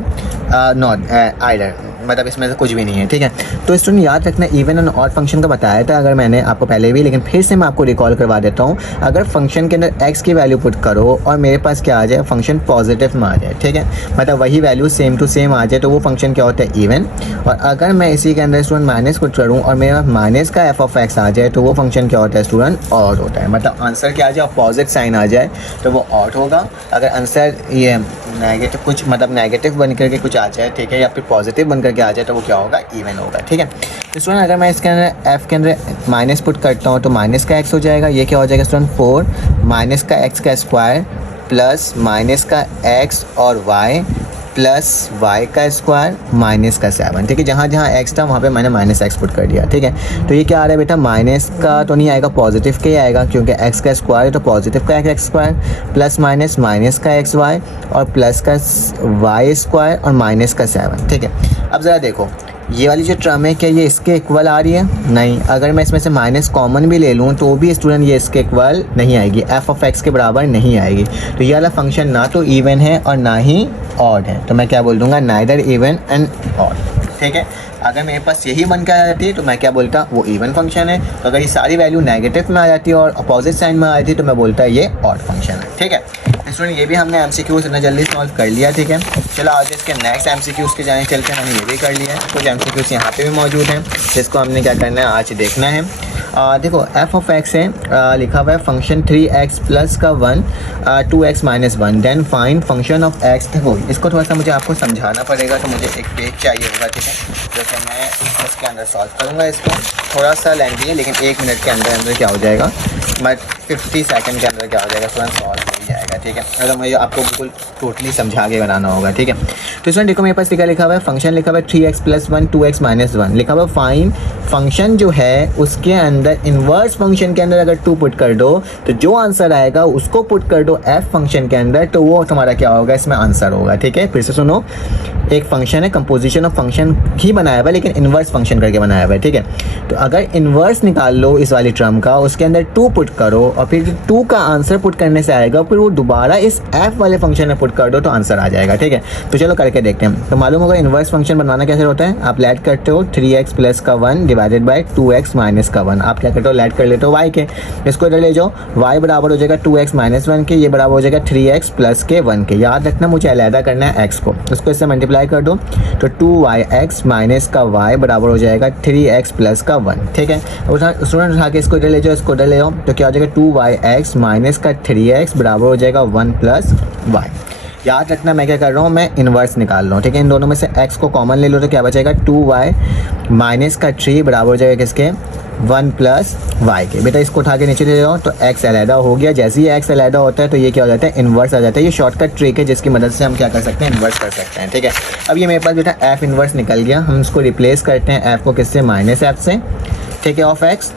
नॉट आइडर, मतलब इसमें से कुछ भी नहीं है, ठीक है। तो स्टूडेंट याद रखना इवन एंड ऑड फंक्शन का बताया था अगर मैंने आपको पहले भी, लेकिन फिर से मैं आपको रिकॉल करवा देता हूँ। अगर फंक्शन के अंदर x की वैल्यू पुट करो और मेरे पास क्या आ जाए, फंक्शन पॉजिटिव में आ जाए, ठीक है, मतलब वही वैल्यू सेम टू सेम आ जाए तो वो फंक्शन क्या होता है, इवन। और अगर मैं इसी के अंदर स्टूडेंट माइनस पुट करूँ और मेरे पास माइनस का एफ ऑफ एक्स आ जाए तो वो फंक्शन क्या होता है स्टूडेंट, ऑड होता है। मतलब आंसर क्या आ जाए, अपोजिट साइन आ जाए तो वो ऑड होगा। अगर आंसर ये नेगेटिव कुछ मतलब नेगेटिव बन करके कुछ आ जाए, ठीक है, या फिर पॉजिटिव बन करके आ जाए तो वो क्या होगा, इवन होगा, ठीक है। तो स्टूडेंट अगर मैं इसके अंदर एफ के अंदर माइनस पुट करता हूँ तो माइनस का एक्स हो जाएगा, ये क्या हो जाएगा स्टूडेंट 4 माइनस का एक्स का स्क्वायर प्लस माइनस का एक्स और वाई प्लस वाई का स्क्वायर माइनस का 7, ठीक है। जहाँ जहाँ एक्स था वहाँ पे मैंने माइनस एक्स पुट कर दिया, ठीक है। तो ये क्या आ रहा है बेटा, माइनस का तो नहीं आएगा, पॉजिटिव का ही आएगा क्योंकि एक्स का स्क्वायर है तो पॉजिटिव का x square plus minus minus का एक्स वाई और प्लस का वाई स्क्वायर और माइनस का 7, ठीक है। अब ज़रा देखो ये वाली जो टर्म है क्या ये इसके इक्वल आ रही है, नहीं। अगर मैं इसमें से माइनस कॉमन भी ले लूँ तो भी स्टूडेंट ये इसके इक्वल नहीं आएगी, एफ ऑफ एक्स के बराबर नहीं आएगी। तो ये वाला फंक्शन ना तो इवन है और ना ही ऑड है, तो मैं क्या बोल दूँगा, नाइदर इवन एंड ऑड, ठीक है। अगर मेरे पास यही बन के आ जाती है तो मैं क्या बोलता, वो इवन फंक्शन है। तो अगर ये सारी वैल्यू नेगेटिव में आ जाती है और अपोजिट साइन में आ जाती है तो मैं बोलता है ये ऑड फंक्शन है, ठीक है। स्टूडेंट ये भी हमने एमसीक्यूज इतना जल्दी सॉल्व कर लिया, ठीक है। चलो आज इसके नेक्स्ट एमसीक्यूज के जाने चलते हैं, हमने ये भी कर लिया है। कुछ एमसीक्यूज यहाँ पे भी मौजूद हैं जिसको हमने क्या करना है आज देखना है। देखो एफ ऑफ एक्स है, लिखा हुआ है फंक्शन 3x प्लस का 1 2x minus 1 then find function of x. देखो इसको थोड़ा सा मुझे आपको समझाना पड़ेगा तो मुझे एक पेज चाहिए होगा, ठीक है, जैसे मैं इसके अंदर सॉल्व करूँगा। इसको थोड़ा सा लेंथी है लेकिन 1 मिनट के अंदर क्या हो जाएगा, मैं 50 सेकंड के अंदर क्या हो जाएगा तुरंत सॉल्व हो जाएगा, ठीक है। अगर मुझे आपको बिल्कुल टोटली समझा के बनाना होगा, ठीक है। तो इसमें देखो मेरे पास लिखा हुआ है फंक्शन, लिखा हुआ है 3x प्लस 1 2x माइनस 1, लिखा हुआ फाइन फंक्शन जो है उसके अंदर इन्वर्स फंक्शन के अंदर अगर 2 पुट कर दो तो जो आंसर आएगा उसको पुट कर दो एफ फंक्शन के अंदर तो वो तुम्हारा क्या होगा, इसमें आंसर होगा, ठीक है। फिर से सुनो, एक फंक्शन है, कंपोजिशन ऑफ फंक्शन ही बनाया हुआ है लेकिन इन्वर्स फंक्शन करके बनाया हुआ है, ठीक है। तो अगर इन्वर्स निकाल लो इस वाली टर्म का, उसके अंदर 2 पुट करो और फिर 2 का आंसर पुट करने से आएगा, फिर वो दोबारा इस एफ वाले फंक्शन में पुट कर दो तो आंसर आ जाएगा, ठीक है। तो चलो करके देखते हैं। तो मालूम होगा इन्वर्स फंक्शन बनाना कैसे होता है, आप लैट करते हो 3x प्लस का 1 डिवाइडेड बाय 2x माइनस का 1, आप क्या करते हो लैट कर लेते हो y के, इसको इधर ले जाओ, y बराबर हो जाएगा 2x माइनस 1 के, ये बराबर हो जाएगा 3x प्लस के 1 के। याद रखना मुझे अलहदा करना है x को, उसको इससे मल्टीप्लाई कर दो तो 2yx माइनस का y बराबर हो जाएगा 3x प्लस का 1, ठीक है। स्टूडेंट उठा के इसको इधर ले जाओ, इसको इधर ले जाओ तो क्या हो जाएगा 2yx माइनस का 3x बराबर हो जाएगा 1 प्लस y। याद रखना मैं क्या कर रहा हूँ, मैं इन्वर्स निकाल रहा हूँ, ठीक है। इन दोनों में से x को कॉमन ले लो तो क्या बचेगा 2y माइनस का 3 बराबर हो जाएगा किसके, 1 प्लस y के। बेटा इसको उठा के नीचे ले जाओ तो x अलहदा हो गया, जैसे ही x अलहदा होता है तो ये क्या हो जाता है, इन्वर्स आ जाता है। ये शॉर्टकट ट्रिक है जिसकी मदद से हम क्या कर सकते हैं, इन्वर्स कर सकते हैं, ठीक है। अब ये मेरे पास बेटा f इन्वर्स निकल गया, हम इसको रिप्लेस करते हैं f को किससे, माइनस f से, ठीक है, ऑफ x,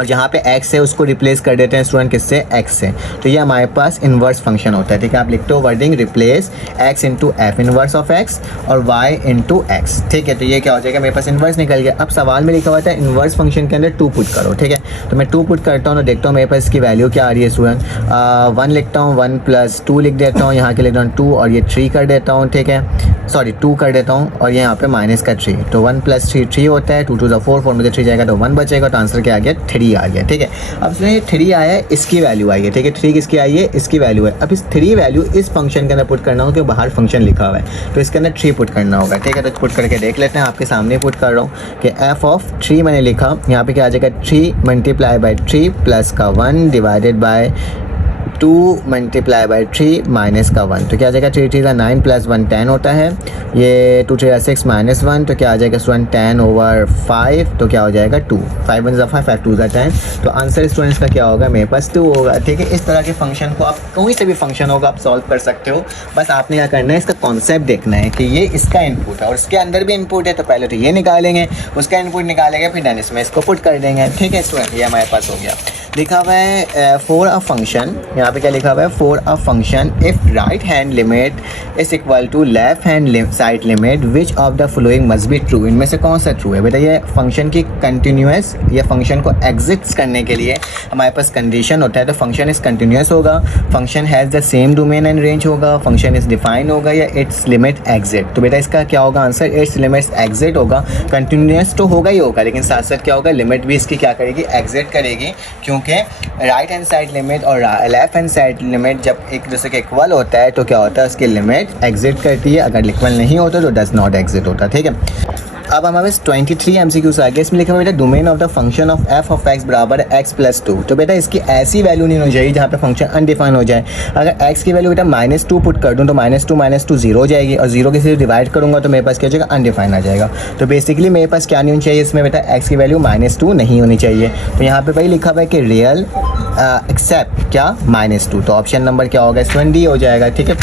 और जहाँ पे x है उसको रिप्लेस कर देते हैं स्टूडेंट किससे, x से। तो ये हमारे पास इन्वर्स फंक्शन होता है, ठीक है। आप लिखते हो wording replace x into F inverse of x और y इंटू एक्स, ठीक है। तो ये क्या हो जाएगा, मेरे पास इन्वर्स निकल गया। अब सवाल में लिखा हुआ था इन्वर्स फंक्शन के अंदर 2 पुट करो, ठीक है। तो मैं 2 पुट करता हूँ तो देखता हूँ मेरे पास इसकी वैल्यू क्या आ रही है स्टूडेंट, 1 लिखता हूँ, 1 प्लस 2 लिख देता हूँ, यहाँ के लिखता हूँ 2 और ये 3 कर देता हूँ, ठीक है, सॉरी 2 कर देता हूँ और ये यहाँ पे माइनस का 3, तो 1 प्लस 3 3 होता है, 2 2 4 4 में से 3 जाएगा तो 1 बचेगा, तो आंसर क्या आ गया, 3 आ गया, ठीक है। अब इसमें 3 आया है, इसकी वैल्यू आई है, ठीक है, 3 किसकी आई है, इसकी वैल्यू है। अब इस 3 वैल्यू इस फंक्शन के अंदर पुट करना हो कि बाहर फंक्शन लिखा हुआ है तो इसके अंदर 3 पुट करना होगा, ठीक है। तो पुट करके देख लेते हैं, आपके सामने पुट कर रहा हूँ कि एफ ऑफ 3 मैंने लिखा, यहाँ पे क्या आ जाएगा 3 मल्टीप्लाई बाई 3 प्लस का 1 divided by 2 multiply by 3 minus का 1, तो क्या आ जाएगा 3 3 9 प्लस 1 10 होता है, ये 2 3 6 माइनस 1 तो क्या आ जाएगा स्टूडेंट 10 ओवर 5, तो क्या हो जाएगा 2, 5 1 5 5 2 10, तो आंसर स्टूडेंट्स का क्या होगा, मेरे पास 2 होगा, ठीक है। इस तरह के फंक्शन को आप कोई से भी फंक्शन होगा आप सॉल्व कर सकते हो, बस आपने क्या करना है, इसका कॉन्सेप्ट देखना है कि ये इसका इनपुट है और इसके अंदर भी इनपुट है, तो पहले तो ये निकालेंगे, उसका इनपुट निकालेंगे, फिर देन इसमें इसको पुट कर देंगे, ठीक है स्टूडेंट, ये हमारे पास हो गया। लिखा हुआ है फॉर अ फंक्शन, यहाँ पे क्या लिखा हुआ है, for a function if right hand limit is equal to left hand side limit which of the following must be true. इनमें से कौन सा ट्रू है बेटा? ये फंक्शन की कंटिन्यूस या फंक्शन को एग्जिस्ट करने के लिए हमारे पास कंडीशन होता है। तो फंक्शन इज कंटिन्यूस होगा, function has the same domain and range होगा, फंक्शन इज डिफाइन होगा, या इट्स लिमिट एग्जिट। तो बेटा इसका क्या होगा आंसर? इट्स लिमिट्स एग्जिट होगा। कंटिन्यूस तो होगा ही होगा, लेकिन साथ साथ क्या होगा, लिमिट भी इसकी क्या करेगी, एग्जिट करेगी, क्योंकि राइट हैंड साइड लिमिट और लेफ्ट हैंड साइड लिमिट जब एक दूसरे के इक्वल होता है तो क्या होता है, उसकी लिमिट एग्जिट करती है। अगर इक्वल नहीं होता तो डज नॉट एग्जिट होता। ठीक है, अब हमारे पास 23 MCQs आ गए। इसमें लिखा हुआ बेटा domain of the function of f of x बराबर x+2। तो बेटा इसकी ऐसी वैल्यू नहीं होनी चाहिए जहाँ पे फंक्शन अनडिफाइन हो जाए। अगर x की वैल्यू बेटा -2 पुट कर दूँ तो -2 0 हो जाएगी, और 0 के से डिवाइड करूँगा तो मेरे पास क्या हो जाएगा, अनडिफाइन आ जाएगा। तो बेसिकली मेरे पास क्या नहीं होनी चाहिए इसमें बेटा, x की वैल्यू -2 नहीं होनी चाहिए। तो यहाँ पे भाई लिखा हुआ है कि रियल एक्सेप्ट क्या -2। तो ऑप्शन नंबर क्या होगा, स्टूडेंट डी हो जाएगा। ठीक है,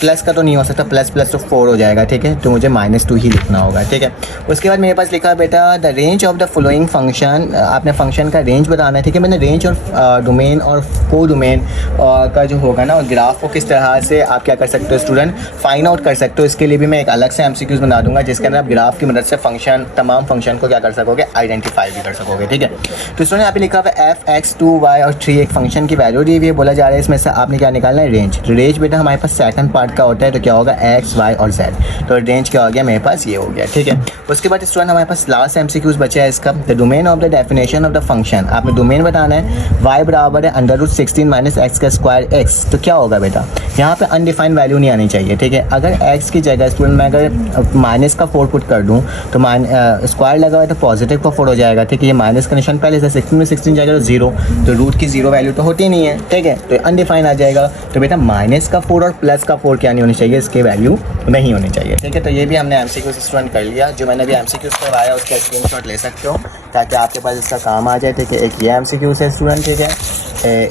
प्लस का तो नहीं हो सकता, प्लस तो 4 हो जाएगा। ठीक है, तो मुझे -2 ही लिखना होगा। ठीक है, उसके बाद मेरे पास लिखा है बेटा the range of the following function. आपने फंक्शन का रेंज बताना है। ठीक है, मैंने रेंज और डोमेन और को डोमेन का जो होगा ना, और ग्राफ को किस तरह से आप क्या कर सकते हो स्टूडेंट, फाइंड आउट कर सकते हो। इसके लिए भी मैं एक अलग से MCQs बना दूंगा, जिसके अंदर आप ग्राफ की मदद से फंक्शन, तमाम फंक्शन को क्या कर सकोगे, आइडेंटिफाई भी कर सकोगे। ठीक है, तो स्टूडेंट यहाँ पे लिखा हुआ है f, x, 2, y और 3 एक फंक्शन की वैल्यू दी हुई है। बोला जा रहा है इसमें से आपने क्या निकालना है, रेंज। रेंज बेटा हमारे पास सेकंड पार्ट का होता है, तो क्या होगा, x, y और z। तो रेंज क्या हो गया मेरे पास, ये हो गया। ठीक है, उसके बाद स्टूडेंट हमारे पास लास्ट MCQs बचा है इसका, the domain of the definition of the function. आपने डोमेन बताना है, y बराबर है √16 - x का स्क्वायर x। तो क्या होगा बेटा, यहाँ पे अनडिफाइंड वैल्यू नहीं आनी चाहिए। ठीक है, अगर x की जगह स्टूडेंट मैं अगर माइनस का 4 पुट कर दूँ तो स्क्वायर लगा हुआ है तो पॉजिटिव का 4 हो जाएगा। ठीक है, ये माइनस का निशान पहले से 16 में 16 जाएगा तो 0, तो रूट की 0 वैल्यू तो होती नहीं है। ठीक है, तो अनडिफाइंड आ जाएगा। तो बेटा माइनस का 4 और प्लस का 4 क्या नहीं होनी चाहिए, इसकी वैल्यू नहीं होनी चाहिए। ठीक है, तो ये भी हमने MCQs स्टूडेंट कर लिया। जो मैंने भी MCQs करवाया उसका स्क्रीनशॉट ले सकते हो ताकि आपके पास इसका काम आ जाए। ठीक है, एक ये MCQs है स्टूडेंट। ठीक है,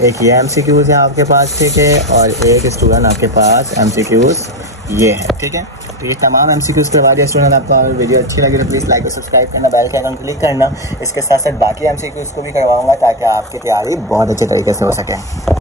एक ये MCQs है आपके पास। ठीक है, और एक स्टूडेंट आपके पास MCQs ये है। ठीक है, तो ये तमाम MCQs करवा दिया स्टूडेंट। आपका वीडियो अच्छी लगी तो प्लीज़ लाइक और सब्सक्राइब करना, बेल के आइकन क्लिक करना। इसके साथ साथ बाकी MCQs को भी करवाऊंगा ताकि आपकी तैयारी बहुत अच्छे तरीके से हो सके।